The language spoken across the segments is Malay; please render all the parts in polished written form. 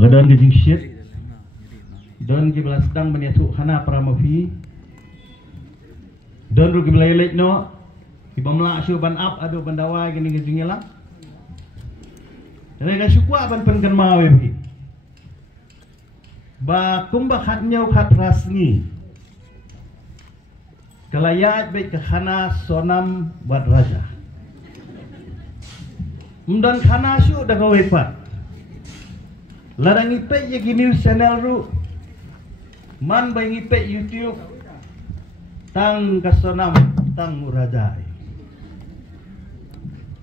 Pagdaan ke jing shit. Dan ke belas sedang menyatu khana pramafi. Dan ru ke belai lek no. Ki bamla syu ban up adu bandawa gini ke jing lah. Dan ke syukwa ban penkan mawe bi. Ba kumba khat nyau khat rasni. Kalayat baik ke khana sonam buat raja. Dan khana syu dah kau hebat. Larang ipek ye news channel ru. Man bang ipek YouTube. Tang ke sonam tang raja.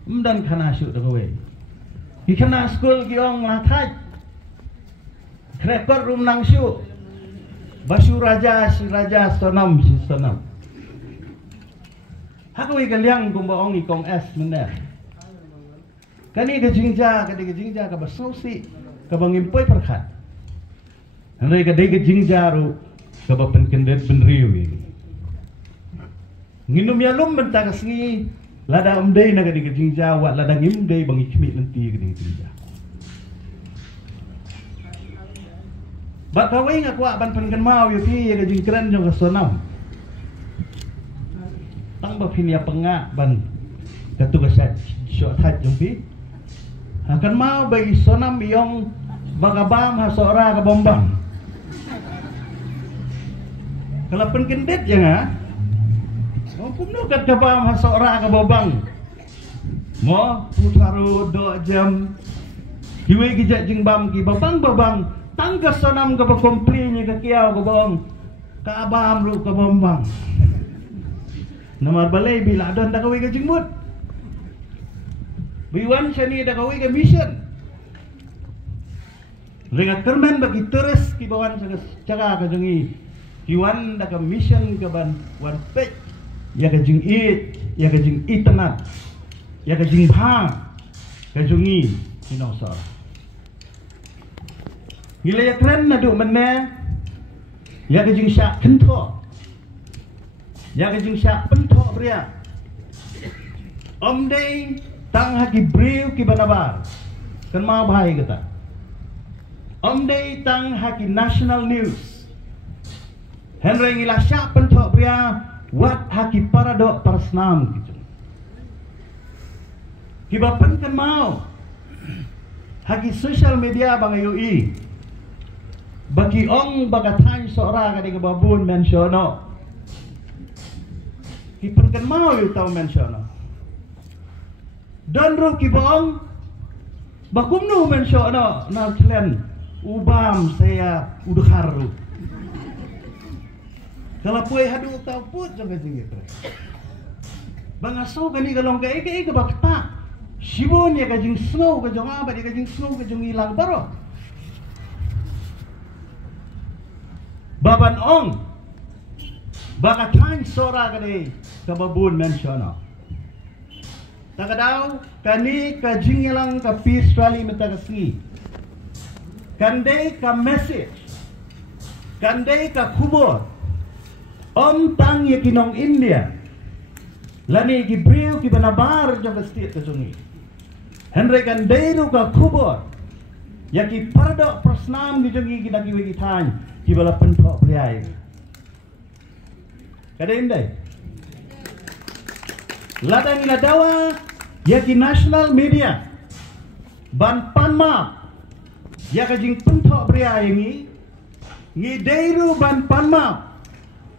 Dan khana syu dah kau. Ki khana school ki ong lathai. Rekod rum nang syu. Basu raja si raja sonam si sonam. Hakui kaliang kumba ong ikong es menda. Kani ke jingja ke basausi ke bangimpoi perkhat. Andai ke dei ke jingja ru ke bapen kendet benriu ini. Nginum ya lum benta kesngi lada umdei na ke jingja wat lada ngimdei bangi kemit nanti ke jingja. Bak kawai ngaku ban penken mau yu pi ke jingkran jong ke sonam. Tang ba pinia pengak ban katu ke syot hat jong pi. Akan mau bagi sonam yang bagabam hasora ke bombang. Kalau penkendet ya nga, maupun no kat kabam hasora ke bombang. Mo putaru 2 jam. Hiwe gijak jing bam ki babang. Tangga sonam ke kompli ni ke kiau ke bong. Ke abam lu ke bombang. Nomor balai bila don dak we ke jingmut. Biwan seni dak we ke mission. Rengat kermen bagi terus ki bawan cara ke jungi. Kiwan dak mission ke ban wan pek. Ya ke jing it, ya ke jing itnat. Ya ke jing bha. Ke jungi inosor. Gila ya keren na do menne. Ya ke jing syak kentho. Ya ke jing syak pentho bria. Om dei tang haki briu ki banabar. Kan mau bahai kata. Om dei tang haki national news. Henry ngila syak pentho bria wat haki paradok persnam gitu. Kibapen kan mau. Haki social media bang UI. Bagi ong bagatay seorang kadi kebabun mensiono. Kipen kan mau yu tau mensiono. Dan ro kibong bakumnu mensiono na tlen ubam saya udharu. Kalau puai hadu tau put jang kajing ipre. Bangaso kani kalong kai ke bakta. Sibon ya kajing snow kajong apa di kajing snow kajong ilang baro. Baban ong bakatan sora kani kababun mensiono. Takadaw kani kajingilang ka peace rally metagasngi. Kandai ka message. Kandai ka kubor. Om tang yakinong India. Lani gibriu ki banabar jang state kajungi. Henry kandai ru ka kubor. Yaki paradok persnam dijungi kinagi wigitan. Kibala pentok priai. Kada indai. Ladang ila dawa yaki national media. Ban panma ya kajing pentok priai ngi deiru ban panma.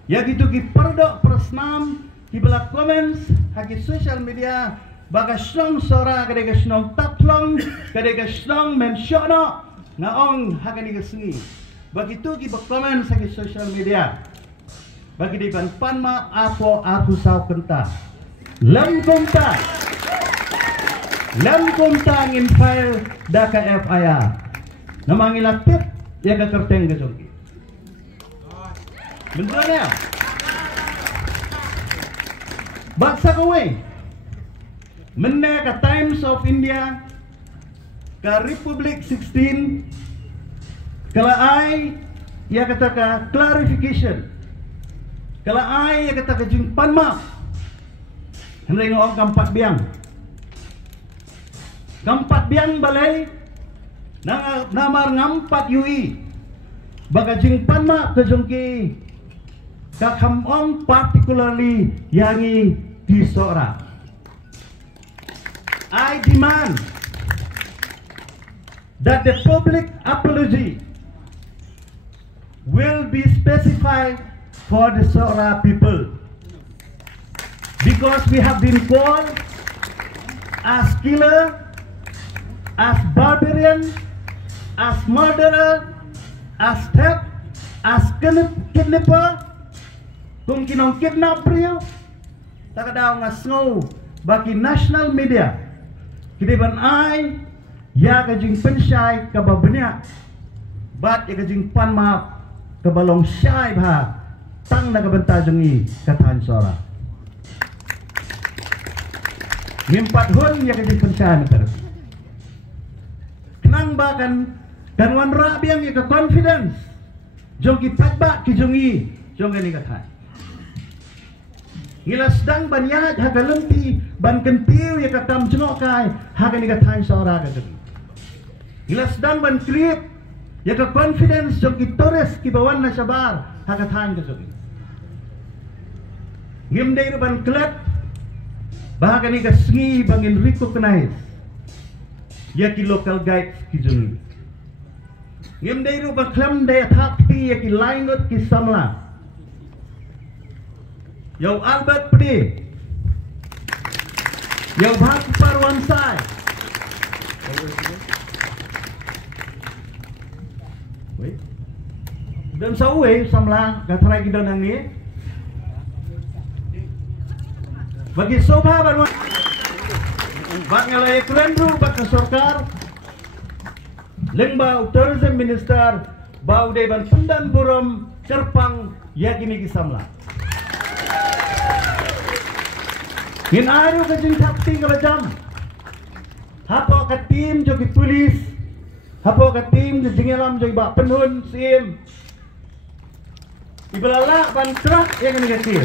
Ya gitu ki perdok persnam kibala comments haki social media baga strong sora kada ka strong taplong kada ka strong mensiono ngaong hakani ka sengi. Begitu kita komen sa social media. Bagi di panma apo aku saw kenta. Lam kumta ngin file da ka FIR. Namangilatip ya ka kerteng gasong. Betul ya? Baksa kowe. Menne ka Times of India ka Republic 16 kalau ai ya kata ka clarification. Kalau ai ya kata ka jing panma. Henry ngong kampat biang. Kampat biang balai Namar ngampat UI bagajing panma kejongki kakamong particularly yangi disora. I demand that the public apology will be specified for the Sora people, because we have been called as killer, as barbarian, as murderer, as theft, as kidnapper. Kung kinong kidnap priyo, takadaw nga snow baki national media. Kidiban ay ya kajing pensyay kababanya, bat ya kajing panmap kabalong syay ba tang nagabantajong i katahan Sora. Ngimpat hun ya kajing pensyay na terus. Kenang ba kan wan rabiang ya ka confidence jong ki patba ki jong i jong kani katahan. Ngilasdang banyad hagalenti ban kentiu ya katam jengok kai hagan ni katahan Sora ka jong. Ngilasdang ban krip ya ka confidence jong ki Torres ki bawan na sabar hakatahan ka jong. Ngimday ban klat bahagan ni ka sngi bangin recognize ya ki local guides ki jong. Ngimday ban klam day thakti ya ki laingot ki samla. Yau Albert Pdi, yau Bhak Parwansai, dan sawe samlang katrai kita nangi. Bagi Sobha Barwan, bak ngalai kelendru bak kesorkar, lengbau tourism minister, bau deban pendan buram Kerpang yakini kisamlang. Ngin aru kajing thakti kalajam, hapo ka tim jogi polis, hapo ka tim jing alam jogi bak penhun sim, ibalala ban truk yang ni kecil.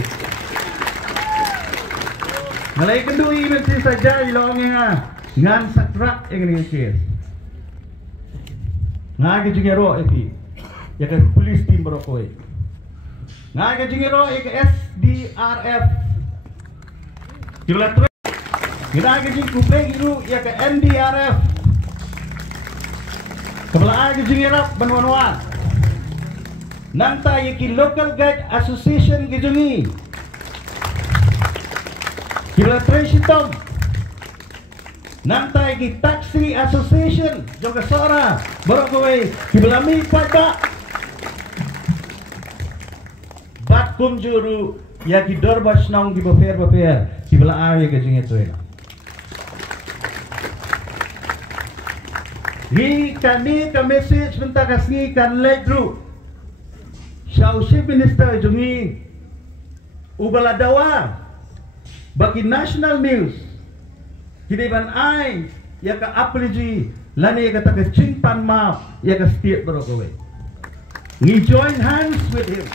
Malay kendui mesti saja ilongnya ngan sakrak yang ni kecil. Ngagi jing ero eti, ya ka polis tim berokoi. Ngagi jing ero ek SDRF. Kita terus, kita kerja kupeng itu ya ke NDRF. Kebelah kerja ngerap benuan-benuan. Nanta ya ki local guide association kerjungi. Kita terus hitam. Nanta ya ki taxi association juga Sora. Baru kowe kebelah mi pada. Bat kumjuru ya ki dorbas nong di beper. Kibelah air kajing itu ya. Hi kami ka message benta kasih kan ledru. Syausi minister jungi ubala dawa bagi national news. Kidiban ai ya ka apology lani ya kata kecimpan maaf ya ka setiap berokowe. Ni join hands with him.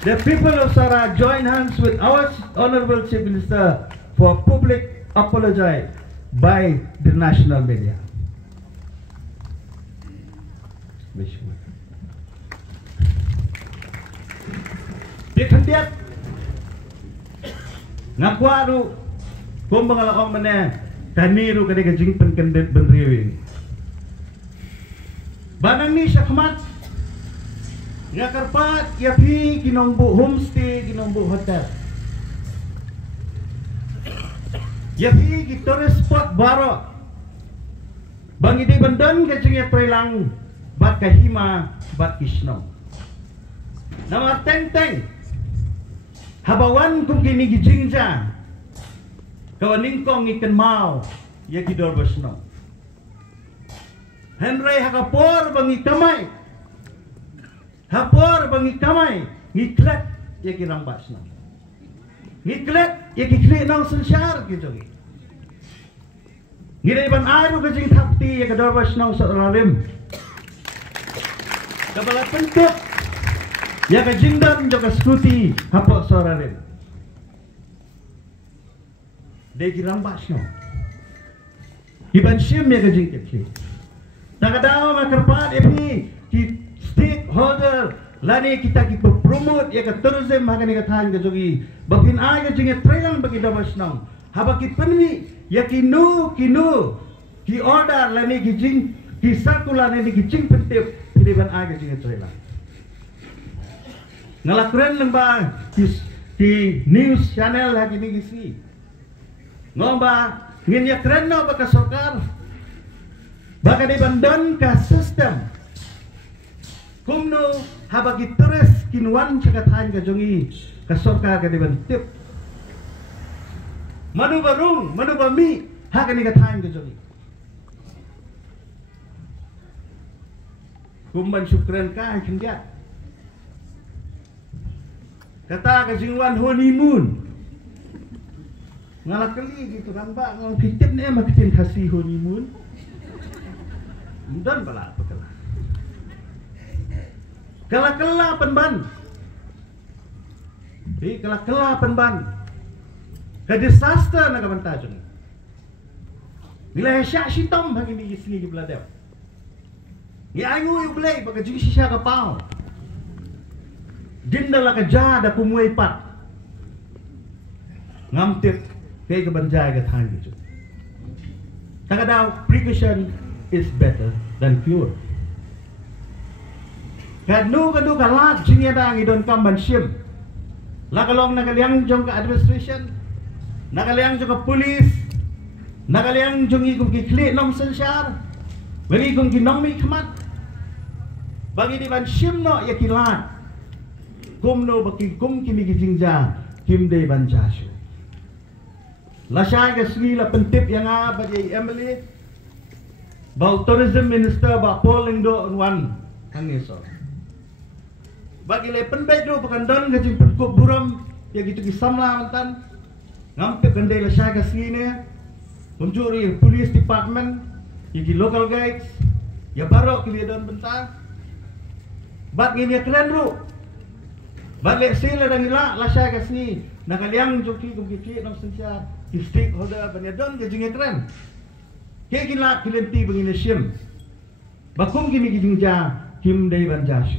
The people of Sara join hands with our Honorable Chief Minister for public apology by the national media. Dia kendiat ngakwaru kumbang alakong mana kaniru kadang kajing penkendet benriwin. Banang ni syakmat nga karpat yapi kinombo homestay kinombo hotel. Yapi ki tourist spot baro. Bangi di bandan kajing ya lang bat kahima bat kisno. Nama teng-teng habawan kung kini gijingja kawaning kong ikan mau ya ki dorbasno. Henry hakapor bangi kamay. Hapor bangi kamay ngiklat ya kirang basna. Ngiklat ya kikli nang sensyar gitu. Ngiraiban aru kajing thapti ya kadarbas nang saralim. Kabala pentuk ya kajingdan jo kaskuti hapok saralim. De kirang basna. Iban sim ya kajing kikli. Nakadaw makarpat ini ki stakeholder lani kita ki promote ya ka tourism magani ka than ka jogi bakin ay ka jinge trailang bagi dawas nang haba ki penmi ya kinu ki order lani ki jing ki circular lani ki jing pentip ki ban ay ka jinge trailang ngalakren lembang ki news channel lagi ni gisi ngomba ngin ya keren no baka sokar baka di bandon ka system kumno habagi terus kinwan cakatan ka jongi ka sokar ka di bantip manu barung manu bami hakani ka tan ka jongi kumban syukran ka hingga kata ka jingwan honeymoon ngalah kali gitu kan pak ngong kitip ni emang kitin kasih honeymoon dan pala apa kala penban kala penban ke disaster nak bantah jeng nilai syak sitom bagi ni sini di beladap ni ayu yu belai bagi jing sisa kapau dindala ke jada kumui pat ngamtip kaya kebanjai ke than gitu. Takadaw precaution is better than cure. Kadu kalat jingya dang idon kamban sim. Lakalong nakaliang jong ka administration, nakaliang jong ka police, nakaliang jong ikong kikli nom sensyar, bagi ikong kinomi khamat. Bagi di ban sim no yakilat. Kumno baki kum kimi kijingja kim de ban jashu. Lasai ke sri la pentip yang bagi Emily bau tourism minister ba polling do one hangiso bagi le penbai do pakandon ke jing perkup buram ya gitu ki samla mantan ngampe kendai lasai ke sri ne unjuri police department ya ki local guides ya baro ki don bentang bat ngini keren ru bat le sila dan ila lasai ke sri nakaliang joki kumki nom sensia stakeholder banyadon ke jinge keren ke kila kilenti bangine sim bakum kini kijingja kim dei banjasu